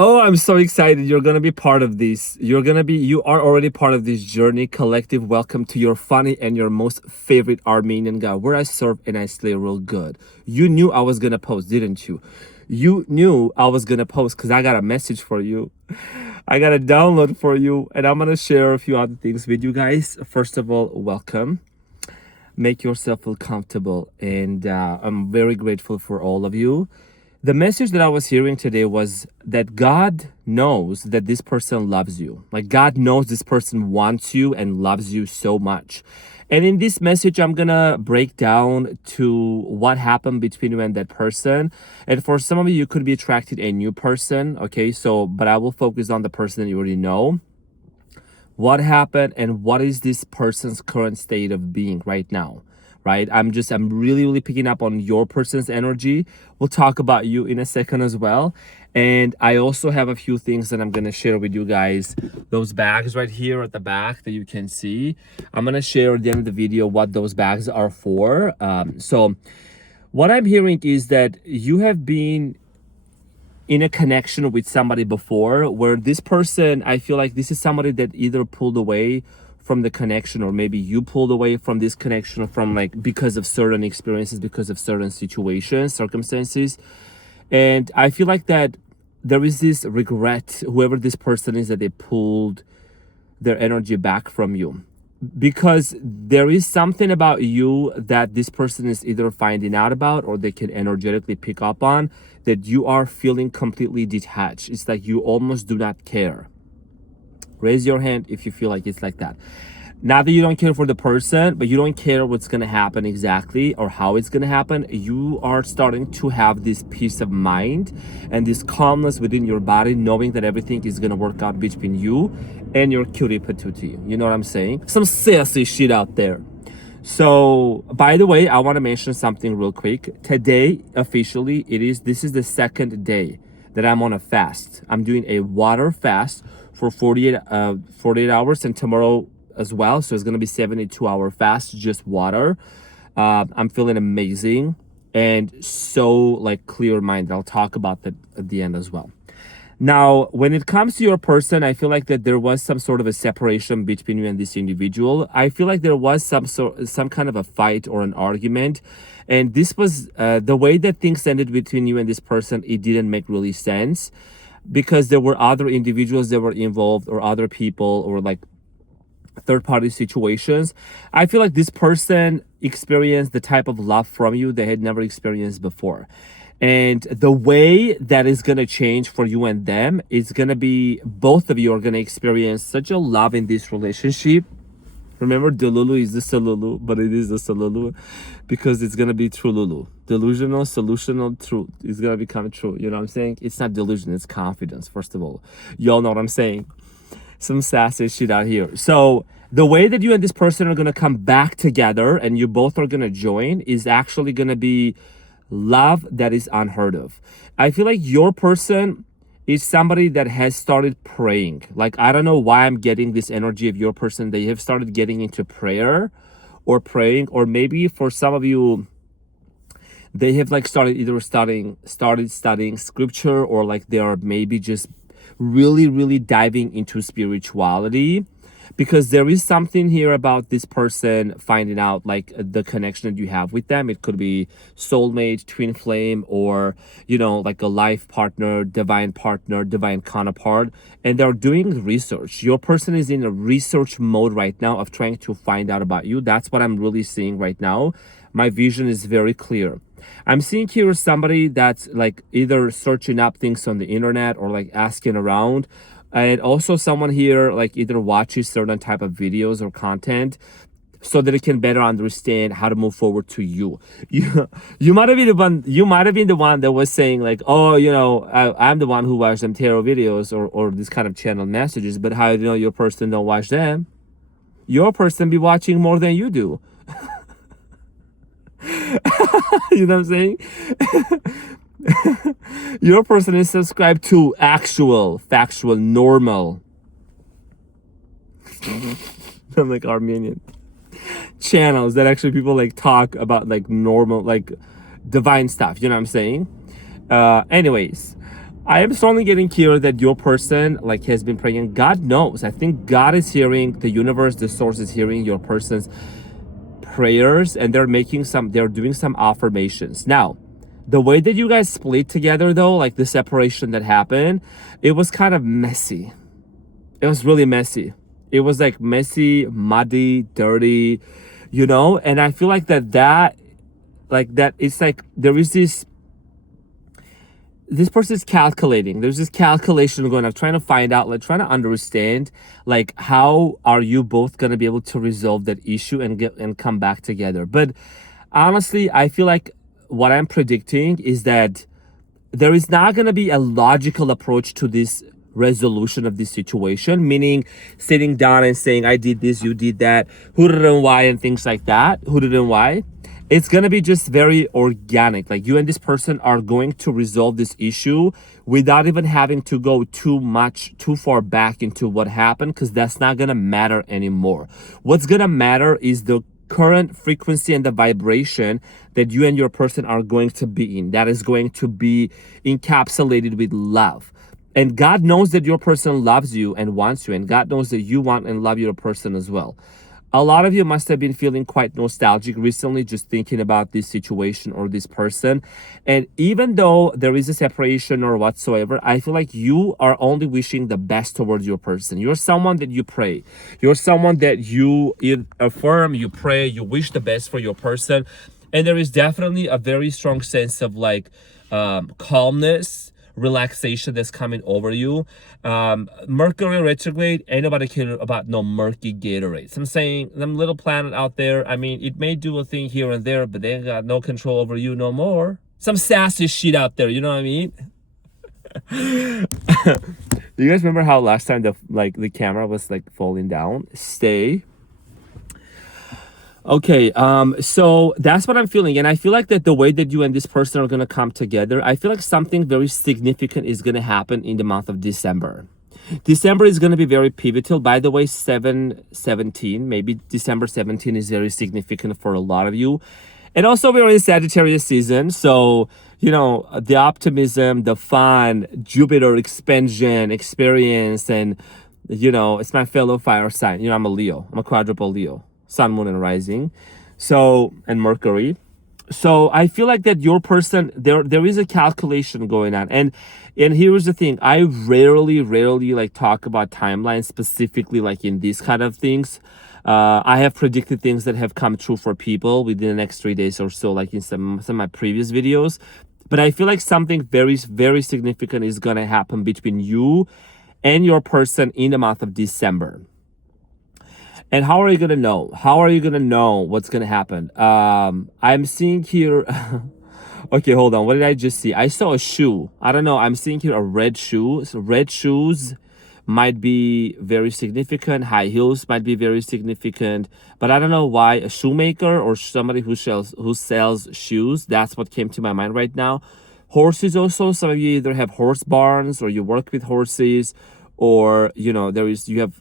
Oh, I'm so excited. You're going to be part of this. You are already part of this journey. Collective welcome to your funny and your most favorite Armenian guy, where I serve and I slay real good. You knew I was going to post, didn't you? You knew I was going to post because I got a message for you. I got a download for you, and I'm going to share a few other things with you guys. First of all, welcome. Make yourself feel comfortable, and I'm very grateful for all of you. The message that I was hearing today was that God knows that this person loves you. Like, God knows this person wants you and loves you so much. And in this message, I'm gonna break down to what happened between you and that person. And for some of you, you could be attracted to a new person. Okay, but I will focus on the person that you already know. What happened and what is this person's current state of being right now? Right? I'm really picking up on your person's energy. We'll talk about you in a second as well. And I also have a few things that I'm going to share with you guys. Those bags right here at the back that you can see. I'm going to share at the end of the video what those bags are for. So what I'm hearing is that you have been in a connection with somebody before, where this person, I feel like this is somebody that either pulled away from the connection, or maybe you pulled away from this connection from because of certain experiences, because of certain situations, circumstances. And I feel like that there is this regret, whoever this person is, that they pulled their energy back from you, because there is something about you that this person is either finding out about or they can energetically pick up on, that you are feeling completely detached. It's like you almost do not care. Raise your hand if you feel like it's like that. Not that you don't care for the person, but you don't care what's going to happen exactly or how it's going to happen. You are starting to have this peace of mind and this calmness within your body, knowing that everything is going to work out between you and your cutie patootie. You know what I'm saying? Some sassy shit out there. So, by the way, I want to mention something real quick. Today, officially, this is the second day that I'm on a fast. I'm doing a water fast for 48 hours, and tomorrow as well. So it's going to be 72-hour fast, just water. I'm feeling amazing and so clear minded. I'll talk about that at the end as well. Now, when it comes to your person, I feel like that there was some sort of a separation between you and this individual. I feel like there was some kind of a fight or an argument. And this was the way that things ended between you and this person. It didn't make really sense, because there were other individuals that were involved, or other people, or third-party situations. I feel like this person experienced the type of love from you they had never experienced before. And the way that is going to change for you and them is going to be, both of you are going to experience such a love in this relationship. Remember, Delulu is the Salulu, but it is the Salulu because it's going to be true Lulu. Delusional, solutional, true. It's going to become true. You know what I'm saying? It's not delusion, it's confidence, first of all. Y'all know what I'm saying? Some sassy shit out here. So the way that you and this person are going to come back together and you both are going to join is actually going to be love that is unheard of. I feel like your person is somebody that has started praying. I don't know why I'm getting this energy of your person. They have started getting into prayer or praying, or maybe for some of you, they have started studying scripture, or they are maybe just really diving into spirituality, because there is something here about this person finding out the connection that you have with them. It could be soulmate, twin flame, or a life partner, divine counterpart, and they're doing research. Your person is in a research mode right now of trying to find out about you. That's what I'm really seeing right now. My vision is very clear. I'm seeing here somebody that's either searching up things on the internet or asking around, and also someone here either watches certain type of videos or content so that it can better understand how to move forward to you. You might have been the one that was saying oh, I'm the one who watched them tarot videos or this kind of channel messages, but how do you know your person don't watch them? Your person be watching more than you do. You know what I'm saying? Your person is subscribed to actual, factual, normal. I'm Armenian channels that actually people talk about normal, divine stuff. You know what I'm saying? Anyways, I am strongly getting here that your person like has been praying, and God knows. I think God is hearing, the universe, the source is hearing your person's prayers, and they're doing some affirmations. Now, the way that you guys split together though, like the separation that happened, it was kind of messy. It was really messy. It was like messy, muddy, dirty, and I feel like that it's like there is this person is calculating. There's this calculation going on, trying to find out, like trying to understand, like how are you both gonna be able to resolve that issue and come back together. But honestly, I feel like what I'm predicting is that there is not gonna be a logical approach to this resolution of this situation, meaning sitting down and saying, I did this, you did that, who did and why, and things like that, who did and why. It's gonna be just very organic. Like you and this person are going to resolve this issue without even having to go too far back into what happened, because that's not gonna matter anymore. What's gonna matter is the current frequency and the vibration that you and your person are going to be in, that is going to be encapsulated with love. And God knows that your person loves you and wants you, and God knows that you want and love your person as well. A lot of you must have been feeling quite nostalgic recently, just thinking about this situation or this person. And even though there is a separation or whatsoever, I feel like you are only wishing the best towards your person. You're someone that you pray. You're someone that you affirm, you pray, you wish the best for your person. And there is definitely a very strong sense of like calmness, relaxation that's coming over you. Mercury retrograde, ain't nobody care about no murky Gatorade. So I'm saying them little planet out there, I mean, it may do a thing here and there, but they ain't got no control over you no more. Some sassy shit out there, you know what I mean? Do you guys remember how last time the camera was like falling down? Stay. Okay, so that's what I'm feeling. And I feel like that the way that you and this person are going to come together, I feel like something very significant is going to happen in the month of December. December is going to be very pivotal. By the way, 7/17, maybe December 17 is very significant for a lot of you. And also we're in Sagittarius season. So, the optimism, the fun, Jupiter expansion, experience, and, it's my fellow fire sign. I'm a Leo. I'm a quadruple Leo. Sun, moon, and rising, and Mercury. So I feel like that your person, there is a calculation going on, and here's the thing: I rarely like talk about timelines specifically, like in these kind of things. I have predicted things that have come true for people within the next 3 days or so, like in some of my previous videos. But I feel like something very, very significant is gonna happen between you and your person in the month of December. And how are you going to know? How are you going to know what's going to happen? I'm seeing here... Okay, hold on. What did I just see? I saw a shoe. I don't know. I'm seeing here a red shoe. So red shoes might be very significant. High heels might be very significant. But I don't know why. A shoemaker or somebody who sells shoes. That's what came to my mind right now. Horses also. Some of you either have horse barns or you work with horses, or you have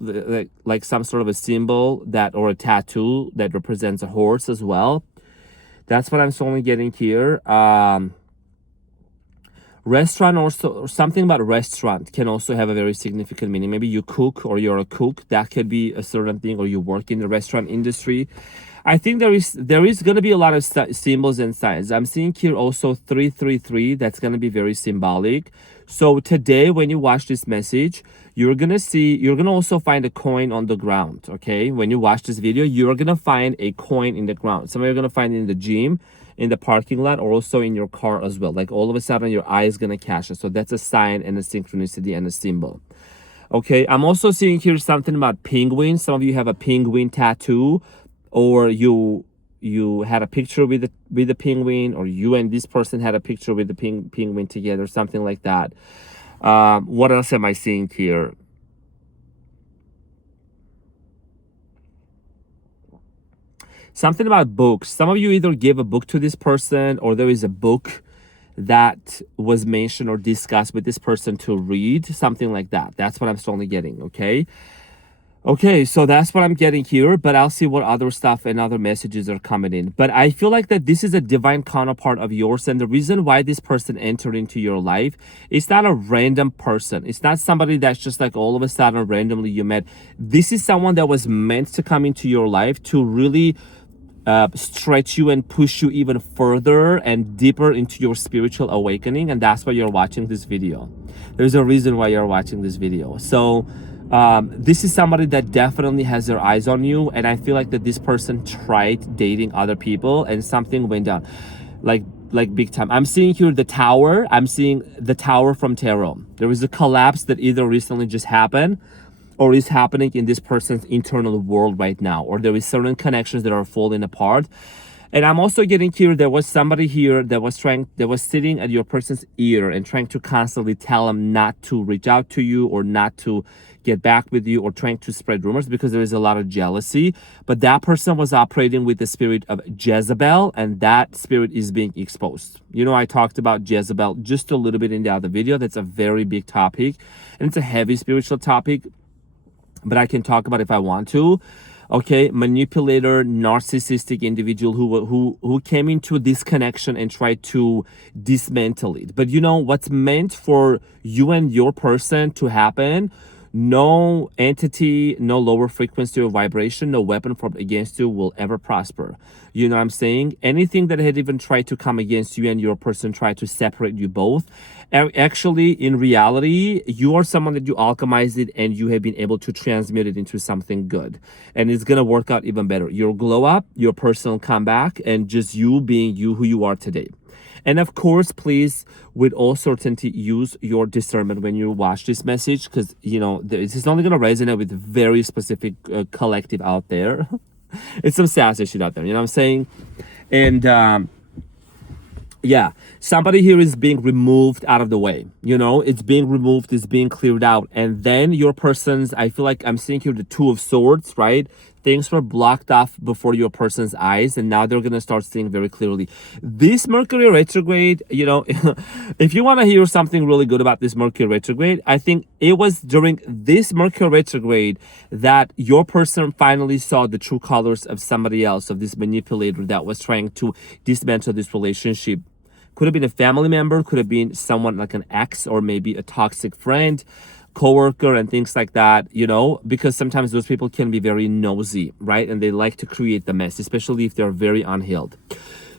like some sort of a symbol or a tattoo that represents a horse as well. That's what I'm slowly getting here. Restaurant also, or something about restaurant can also have a very significant meaning. Maybe you cook or you're a cook. That could be a certain thing, or you work in the restaurant industry. I think there is going to be a lot of symbols and signs. I'm seeing here also 333. That's going to be very symbolic. So today, when you watch this message, you're going to also find a coin on the ground, okay? When you watch this video, you're going to find a coin in the ground. Some of you are going to find it in the gym, in the parking lot, or also in your car as well. Like all of a sudden, your eye is going to catch it. So that's a sign and a synchronicity and a symbol. Okay, I'm also seeing here something about penguins. Some of you have a penguin tattoo, or you had a picture with the penguin, or you and this person had a picture with the penguin together, something like that. What else am I seeing here? Something about books. Some of you either gave a book to this person, or there is a book that was mentioned or discussed with this person to read, something like that. That's what I'm strongly getting, okay? Okay, so that's what I'm getting here, but I'll see what other stuff and other messages are coming in. But I feel like that this is a divine counterpart of yours, and the reason why this person entered into your life is not a random person. It's not somebody that's just like all of a sudden randomly you met. This is someone that was meant to come into your life to really stretch you and push you even further and deeper into your spiritual awakening, and that's why you're watching this video. There's a reason why you're watching this video. So this is somebody that definitely has their eyes on you, and I feel like that this person tried dating other people and something went down like big time. I'm seeing here the tower. I'm seeing the tower from tarot. There was a collapse that either recently just happened or is happening in this person's internal world right now, or there is certain connections that are falling apart. And I'm also getting here, there was somebody here that was sitting at your person's ear and trying to constantly tell them not to reach out to you or not to get back with you, or trying to spread rumors because there is a lot of jealousy. But that person was operating with the spirit of Jezebel, and that spirit is being exposed. You know, I talked about Jezebel just a little bit in the other video. That's a very big topic, and it's a heavy spiritual topic, but I can talk about it if I want to. Okay, manipulator, narcissistic individual who came into this connection and tried to dismantle it. But you know what's meant for you and your person to happen? No entity, no lower frequency or vibration, no weapon formed against you will ever prosper. You know what I'm saying? Anything that had even tried to come against you and your person, tried to separate you both. Actually, in reality, you are someone that you alchemized it and you have been able to transmute it into something good. And it's going to work out even better. Your glow up, your personal comeback, and just you being you who you are today. And of course, please, with all certainty, use your discernment when you watch this message, because, you know, this is only going to resonate with very specific collective out there. It's some sassy shit out there, you know what I'm saying? And yeah, somebody here is being removed out of the way. You know, it's being removed, it's being cleared out. And then your person's, I feel like I'm seeing here the Two of Swords, right? Things were blocked off before your person's eyes, and now they're going to start seeing very clearly. This Mercury retrograde, you know, if you want to hear something really good about this Mercury retrograde, I think it was during this Mercury retrograde that your person finally saw the true colors of somebody else, of this manipulator that was trying to dismantle this relationship. Could have been a family member, could have been someone like an ex, or maybe a toxic friend, coworker, and things like that, you know, because sometimes those people can be very nosy, right? And they like to create the mess, especially if they're very unhealed.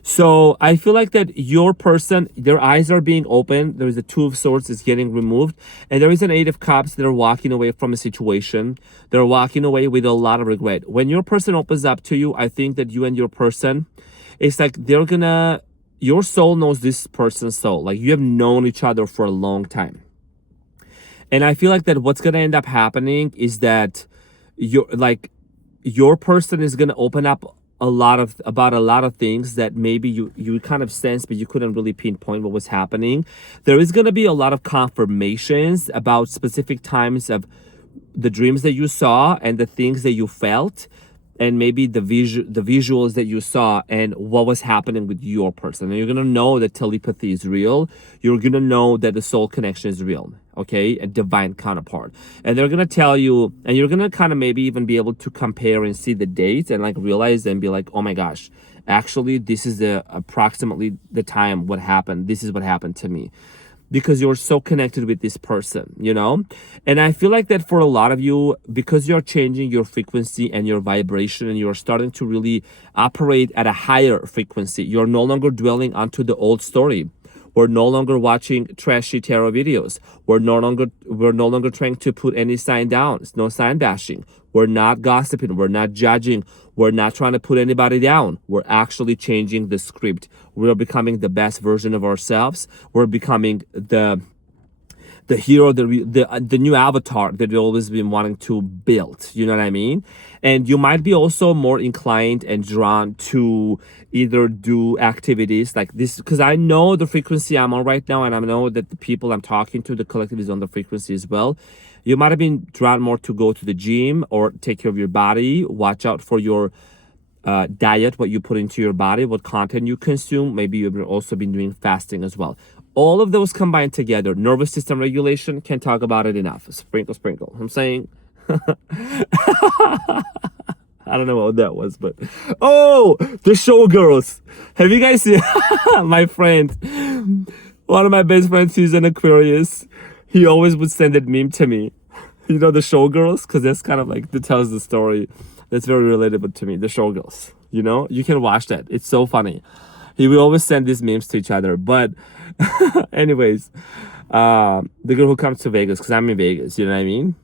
So I feel like that your person, their eyes are being opened. There is a Two of Swords is getting removed, and there is an Eight of Cups that are walking away from a situation. They're walking away with a lot of regret. When your person opens up to you, I think that you and your person, it's like your soul knows this person's soul. Like, you have known each other for a long time. And I feel like that what's going to end up happening is that your person is going to open up about a lot of things that maybe you kind of sense, but you couldn't really pinpoint what was happening. There is going to be a lot of confirmations about specific times of the dreams that you saw and the things that you felt, and maybe the visuals that you saw and what was happening with your person. And you're going to know that telepathy is real. You're going to know that the soul connection is real, okay? A divine counterpart. And they're going to tell you, and you're going to kind of maybe even be able to compare and see the dates and like realize and be like, oh my gosh, actually, this is approximately the time what happened. This is what happened to me. Because you're so connected with this person, you know? And I feel like that for a lot of you, because you're changing your frequency and your vibration, and you're starting to really operate at a higher frequency, you're no longer dwelling onto the old story. We're no longer watching trashy tarot videos. We're no longer trying to put any sign down. It's no sign bashing. We're not gossiping. We're not judging. We're not trying to put anybody down. We're actually changing the script. We're becoming the best version of ourselves. We're becoming the hero, the new avatar that we've always been wanting to build. You know what I mean? And you might be also more inclined and drawn to either do activities like this, because I know the frequency I'm on right now, and I know that the people I'm talking to, the collective, is on the frequency as well. You might have been drawn more to go to the gym or take care of your body. Watch out for your diet, what you put into your body, what content you consume. Maybe you've also been doing fasting as well. All of those combined together, nervous system regulation, can't talk about it enough. Sprinkle. I'm saying I don't know what that was, but oh, the showgirls. Have you guys seen my friend? One of my best friends, he's an Aquarius. He always would send that meme to me. You know, the showgirls, because that's kind of like that tells the story. That's very relatable to me. The showgirls. You know, you can watch that. It's so funny. He would always send these memes to each other. But, anyways, the girl who comes to Vegas, because I'm in Vegas. You know what I mean?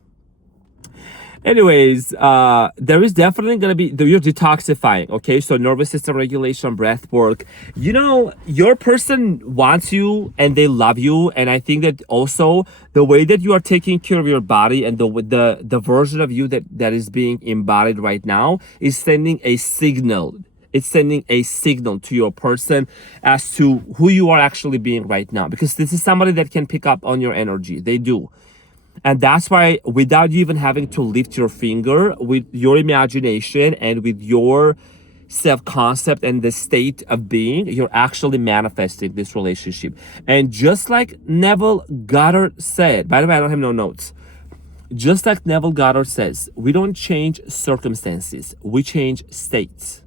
Anyways, there is definitely going to be, you're detoxifying, okay? So nervous system regulation, breath work. You know, your person wants you and they love you. And I think that also the way that you are taking care of your body and the version of you that is being embodied right now is sending a signal. It's sending a signal to your person as to who you are actually being right now. Because this is somebody that can pick up on your energy. They do. And that's why without you even having to lift your finger, with your imagination and with your self-concept and the state of being, you're actually manifesting this relationship. And just like Neville Goddard said, by the way, I don't have no notes. Just like Neville Goddard says, we don't change circumstances, we change states.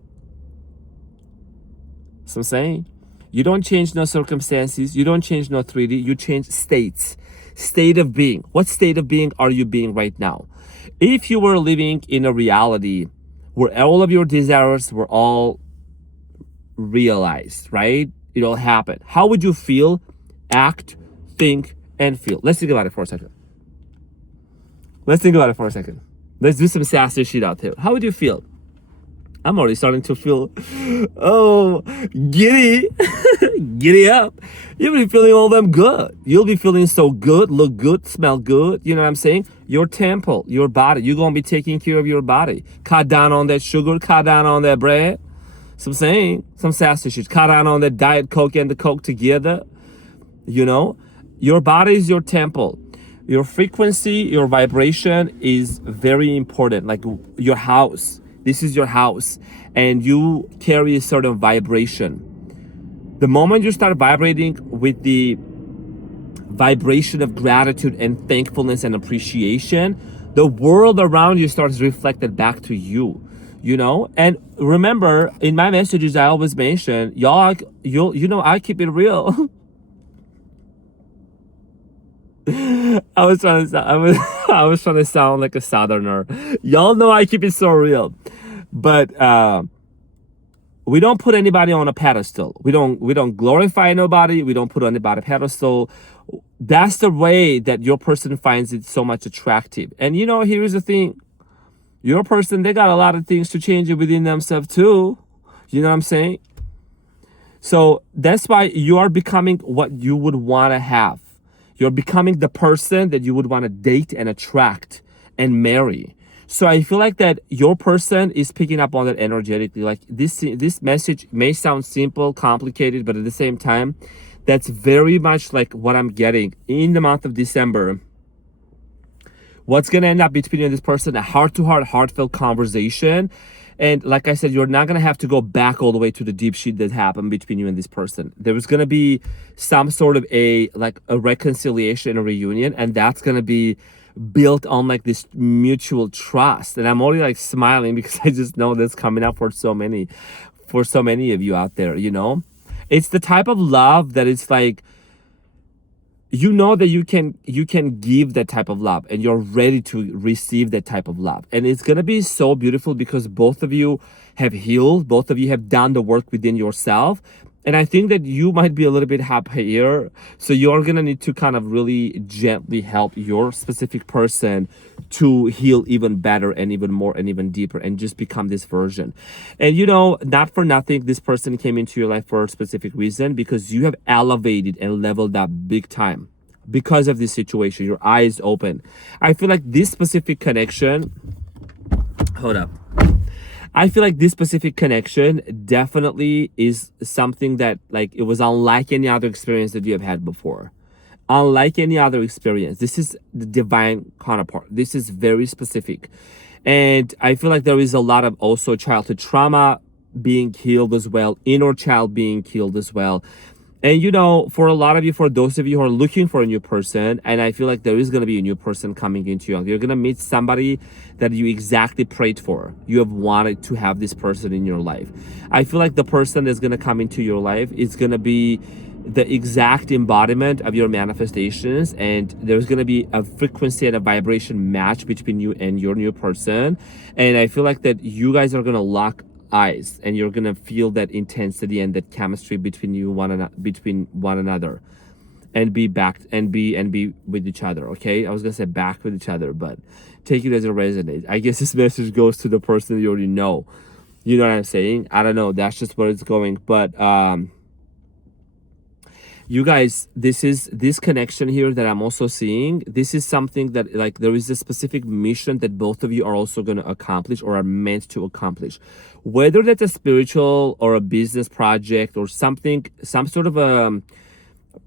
So I'm saying, you don't change no circumstances, you don't change no 3D, you change states. State of being. What state of being are you being right now? If you were living in a reality where all of your desires were all realized, right? It all happened. How would you feel, act, think, and feel? Let's think about it for a second. Let's do some sassy shit out there. How would you feel? I'm already starting to feel, oh, giddy, giddy up. You'll be feeling all them good. You'll be feeling so good, look good, smell good. You know what I'm saying? Your temple, your body. You're going to be taking care of your body. Cut down on that sugar, cut down on that bread. So I'm saying, some sassy shit. Cut down on that Diet Coke and the Coke together. You know, your body is your temple. Your frequency, your vibration is very important. Like your house. This is your house and you carry a certain vibration. The moment you start vibrating with the vibration of gratitude and thankfulness and appreciation, the world around you starts reflected back to you, you know? And remember, in my messages, I always mention, y'all, you know, I keep it real. I was trying to sound like a southerner. Y'all know I keep it so real. But we don't put anybody on a pedestal. We don't glorify nobody. We don't put anybody on a pedestal. That's the way that your person finds it so much attractive. And you know, here's the thing. Your person, they got a lot of things to change within themselves too. You know what I'm saying? So that's why you are becoming what you would want to have. You're becoming the person that you would want to date and attract and marry. So I feel like that your person is picking up on that energetically. Like this message may sound simple, complicated, but at the same time, that's very much like what I'm getting in the month of December. What's going to end up between you and this person? A heart-to-heart, heartfelt conversation. And like I said, you're not going to have to go back all the way to the deep shit that happened between you and this person. There's going to be some sort of a reconciliation, a reunion, and that's going to be built on like this mutual trust. And I'm already like smiling because I just know that's coming up for so many of you out there, you know? It's the type of love that it's like, you know that you can give that type of love and you're ready to receive that type of love. And it's going to be so beautiful because both of you have healed, both of you have done the work within yourself. And I think that you might be a little bit happier. So you're going to need to kind of really gently help your specific person to heal even better and even more and even deeper and just become this version. And you know, not for nothing, this person came into your life for a specific reason because you have elevated and leveled up big time because of this situation. Your eyes open. I feel like this specific connection, I feel like this specific connection definitely is something that like it was unlike any other experience that you have had before. Unlike any other experience. This is the divine counterpart. This is very specific. And I feel like there is a lot of also childhood trauma being healed as well. Inner child being healed as well. And you know, for a lot of you, for those of you who are looking for a new person, and I feel like there is going to be a new person coming into your life. You're going to meet somebody that you exactly prayed for. You have wanted to have this person in your life. I feel like the person that's going to come into your life is going to be the exact embodiment of your manifestations, and there's going to be a frequency and a vibration match between you and your new person. And I feel like that you guys are going to lock eyes, and you're gonna feel that intensity and that chemistry between one another, and be back and be with each other. Okay, I was gonna say back with each other, but take it as it resonates. I guess this message goes to the person you already know. You know what I'm saying? I don't know, that's just where it's going. But you guys, this connection here that I'm also seeing, this is something that, like, there is a specific mission that both of you are also going to accomplish or are meant to accomplish, whether that's a spiritual or a business project or something, some sort of a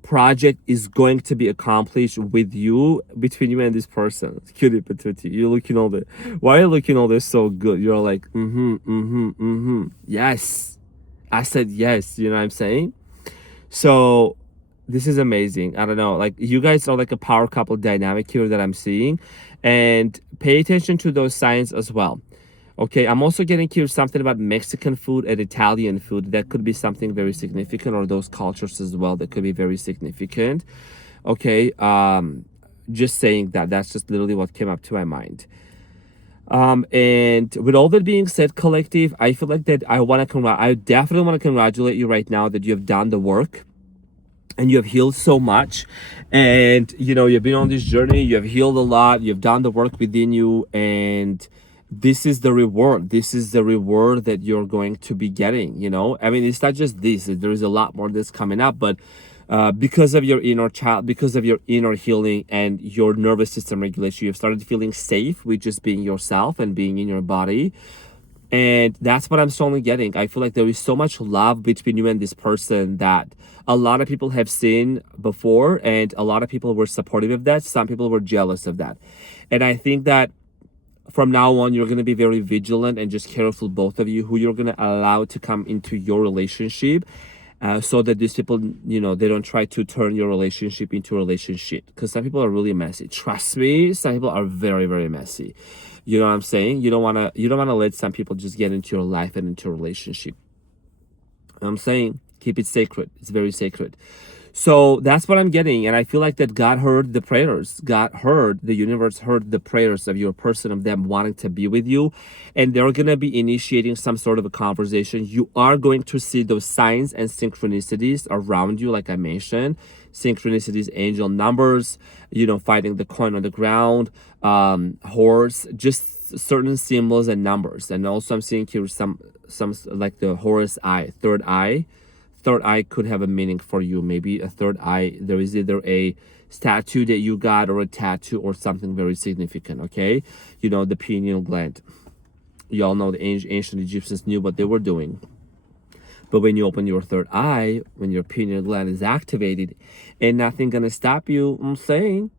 project is going to be accomplished with you, between you and this person. Cutie patootie, you're looking all this, why are you looking all this so good? You're like, yes, I said yes. You know what I'm saying? So this is amazing. I don't know, like, you guys are like a power couple dynamic here that I'm seeing, and pay attention to those signs as well. Okay, I'm also getting here something about Mexican food and Italian food. That could be something very significant, or those cultures as well that could be very significant. Okay, just saying that. That's just literally what came up to my mind. And with all that being said, collective, I feel like that I definitely want to congratulate you right now that you have done the work and you have healed so much. And you know, you've been on this journey, you have healed a lot, you've done the work within you, and this is the reward. This is the reward that you're going to be getting. You know, I mean, it's not just this, there is a lot more that's coming up, but because of your inner child, because of your inner healing and your nervous system regulation, you've started feeling safe with just being yourself and being in your body. And that's what I'm slowly getting. I feel like there is so much love between you and this person that a lot of people have seen before, and a lot of people were supportive of that. Some people were jealous of that. And I think that from now on, you're going to be very vigilant and just careful, both of you, who you're going to allow to come into your relationship, so that these people, you know, they don't try to turn your relationship into a relationship, because some people are really messy. Trust me, some people are very, very messy. You know what I'm saying? You don't want to let some people just get into your life and into a relationship. I'm saying keep it sacred. It's very sacred. So that's what I'm getting. And I feel like that God heard the prayers. The universe heard the prayers of your person, of them wanting to be with you. And they're going to be initiating some sort of a conversation. You are going to see those signs and synchronicities around you, like I mentioned. Synchronicities, angel numbers, you know, finding the coin on the ground, horse, just certain symbols and numbers. And also I'm seeing here some like the horse eye, third eye. Third eye could have a meaning for you. Maybe a third eye, there is either a statue that you got or a tattoo or something very significant. Okay, you know, the pineal gland. You all know the ancient Egyptians knew what they were doing. But when you open your third eye, when your pineal gland is activated, ain't nothing gonna stop you. I'm saying.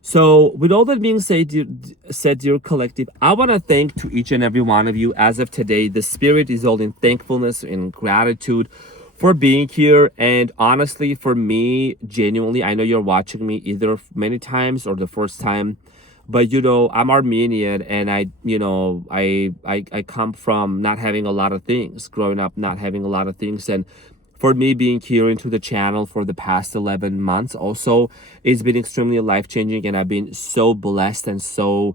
So with all that being said, dear collective, I want to thank to each and every one of you. As of today, the spirit is all in thankfulness and gratitude for being here. And honestly, for me, genuinely, I know you're watching me either many times or the first time, but you know, I'm Armenian, and I come from not having a lot of things, growing up not having a lot of things. And for me, being here into the channel for the past 11 months also, it's been extremely life-changing, and I've been so blessed and so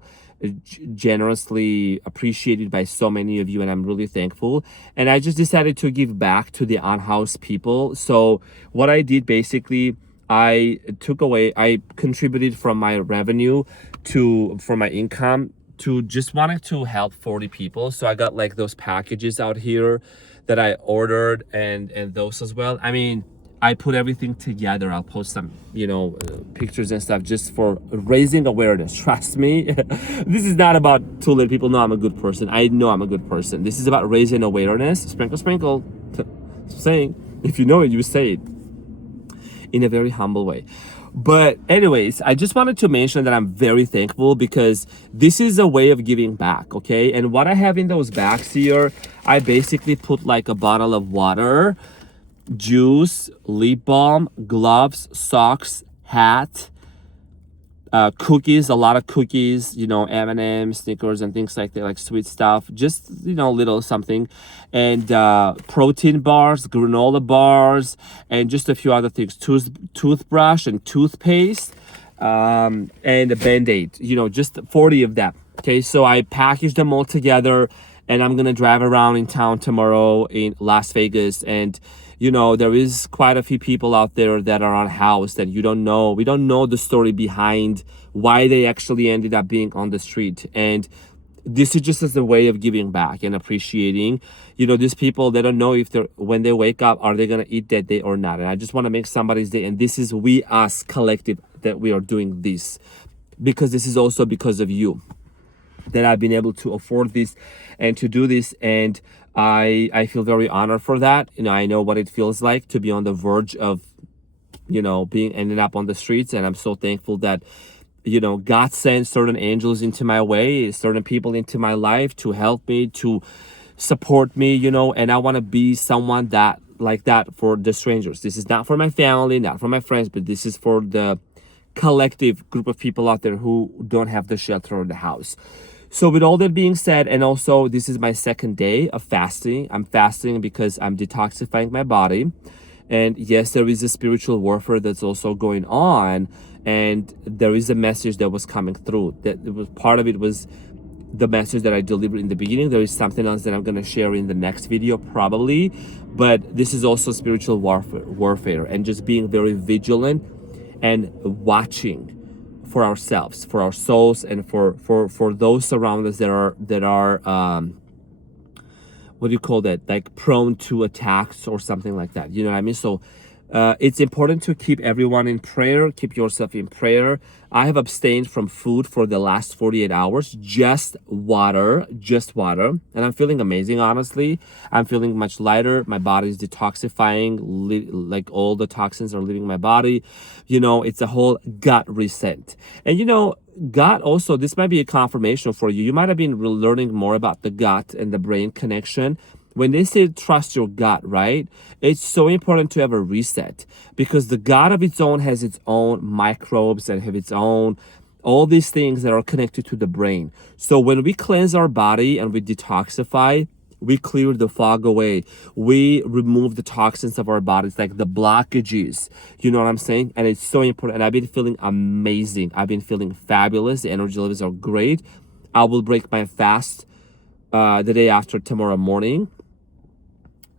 generously appreciated by so many of you, and I'm really thankful. And I just decided to give back to the unhoused people. So what I did, basically, I contributed from my revenue from my income to just wanting to help 40 people. So I got like those packages out here that I ordered, and those as well. I mean, I put everything together. I'll post some, you know, pictures and stuff just for raising awareness. Trust me, this is not about to let people know I'm a good person. I know I'm a good person. This is about raising awareness. Sprinkle, sprinkle. Saying, if you know it, you say it in a very humble way. But anyways, I just wanted to mention that I'm very thankful, because this is a way of giving back, okay? And what I have in those bags here, I basically put like a bottle of water, juice, lip balm, gloves, socks, hat, cookies, a lot of cookies, you know, M&M's, Snickers, and things like that, like sweet stuff, just, you know, little something, and protein bars, granola bars, and just a few other things, toothbrush and toothpaste, and a Band-Aid, you know, just 40 of them. Okay, so I packaged them all together, and I'm gonna drive around in town tomorrow in Las Vegas. And you know, there is quite a few people out there that are unhoused that you don't know. We don't know the story behind why they actually ended up being on the street. And this is just as a way of giving back and appreciating, you know, these people. They don't know if they're, when they wake up, are they gonna eat that day or not. And I just want to make somebody's day. And this is we, us, collective, that we are doing this, because this is also because of you that I've been able to afford this and to do this. And I feel very honored for that. You know, I know what it feels like to be on the verge of, you know, being ended up on the streets. And I'm so thankful that, you know, God sent certain angels into my way, certain people into my life to help me, to support me, you know. And I want to be someone that like that for the strangers. This is not for my family, not for my friends, but this is for the collective group of people out there who don't have the shelter or the house. So with all that being said, and also this is my second day of fasting. I'm fasting because I'm detoxifying my body. And yes, there is a spiritual warfare that's also going on. And there is a message that was coming through. That it was part of it was the message that I delivered in the beginning. There is something else that I'm going to share in the next video probably. But this is also spiritual warfare and just being very vigilant and watching for ourselves, for our souls, and for those around us that are what do you call that, like prone to attacks or something like that, you know what I mean? So it's important to keep everyone in prayer, keep yourself in prayer. I have abstained from food for the last 48 hours, just water, and I'm feeling amazing, honestly. I'm feeling much lighter. My body is detoxifying, like all the toxins are leaving my body. You know, it's a whole gut reset. And you know, gut also, this might be a confirmation for you. You might have been learning more about the gut and the brain connection. When they say trust your gut, right? It's so important to have a reset, because the gut of its own has its own microbes and have its own, all these things that are connected to the brain. So when we cleanse our body and we detoxify, we clear the fog away. We remove the toxins of our bodies, like the blockages. You know what I'm saying? And it's so important. And I've been feeling amazing. I've been feeling fabulous. The energy levels are great. I will break my fast the day after tomorrow morning.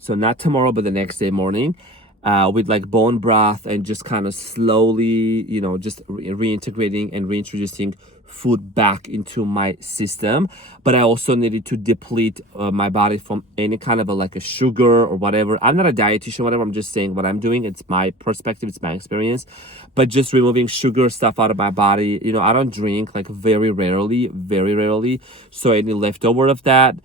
So not tomorrow, but the next day morning, with like bone broth and just kind of slowly, you know, just reintegrating and reintroducing food back into my system. But I also needed to deplete my body from any kind of like a sugar or whatever. I'm not a dietitian, whatever. I'm just saying what I'm doing. It's my perspective. It's my experience. But just removing sugar stuff out of my body. You know, I don't drink, like very rarely. So any leftover of that,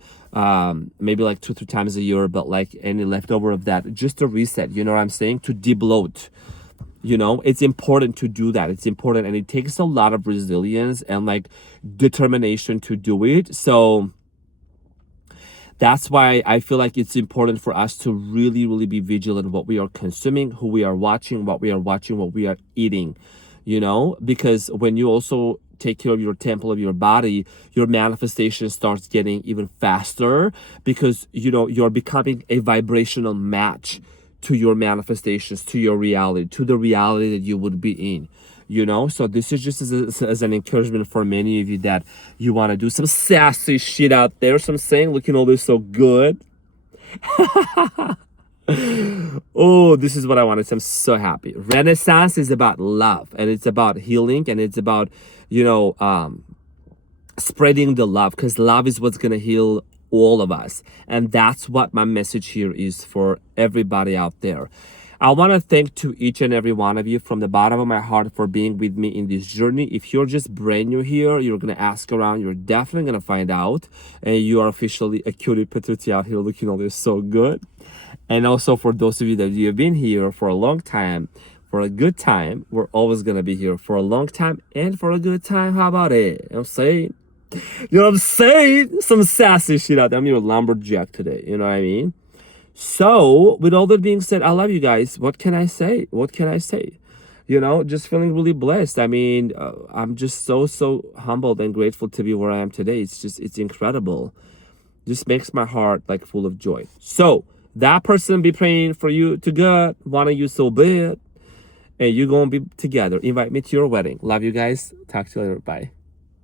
maybe like 2-3 times a year, but like any leftover of that, just to reset, you know what I'm saying, to debloat. You know, it's important to do that. It's important, and it takes a lot of resilience and like determination to do it. So that's why I feel like it's important for us to really be vigilant what we are consuming, who we are watching, what we are eating, you know, because when you also take care of your temple of your body, your manifestation starts getting even faster, because, you know, you're becoming a vibrational match to your manifestations, to your reality, to the reality that you would be in, you know. So this is just as an encouragement for many of you that you want to do some sassy shit out there. So I'm saying, looking all this so good. Oh, this is what I wanted. So I'm so happy. Renaissance is about love, and it's about healing, and it's about, you know, spreading the love, because love is what's gonna heal all of us. And that's what my message here is for everybody out there. I want to thank to each and every one of you from the bottom of my heart for being with me in this journey. If you're just brand new here, you're going to ask around, you're definitely going to find out. And you are officially a cutie patootie out here looking all this so good. And also for those of you that you have been here for a long time, for a good time, we're always going to be here for a long time and for a good time. How about it? You know what I'm saying? You know what I'm saying? Some sassy shit out there. I'm your lumberjack today. You know what I mean? So with all that being said, I love you guys. What can I say? What can I say? You know, just feeling really blessed. I mean, I'm just so humbled and grateful to be where I am today. It's incredible. Just makes my heart like full of joy. So that person be praying for you to God, wanting you so bad, and you're gonna be together. Invite me to your wedding. Love you guys. Talk to you later. Bye.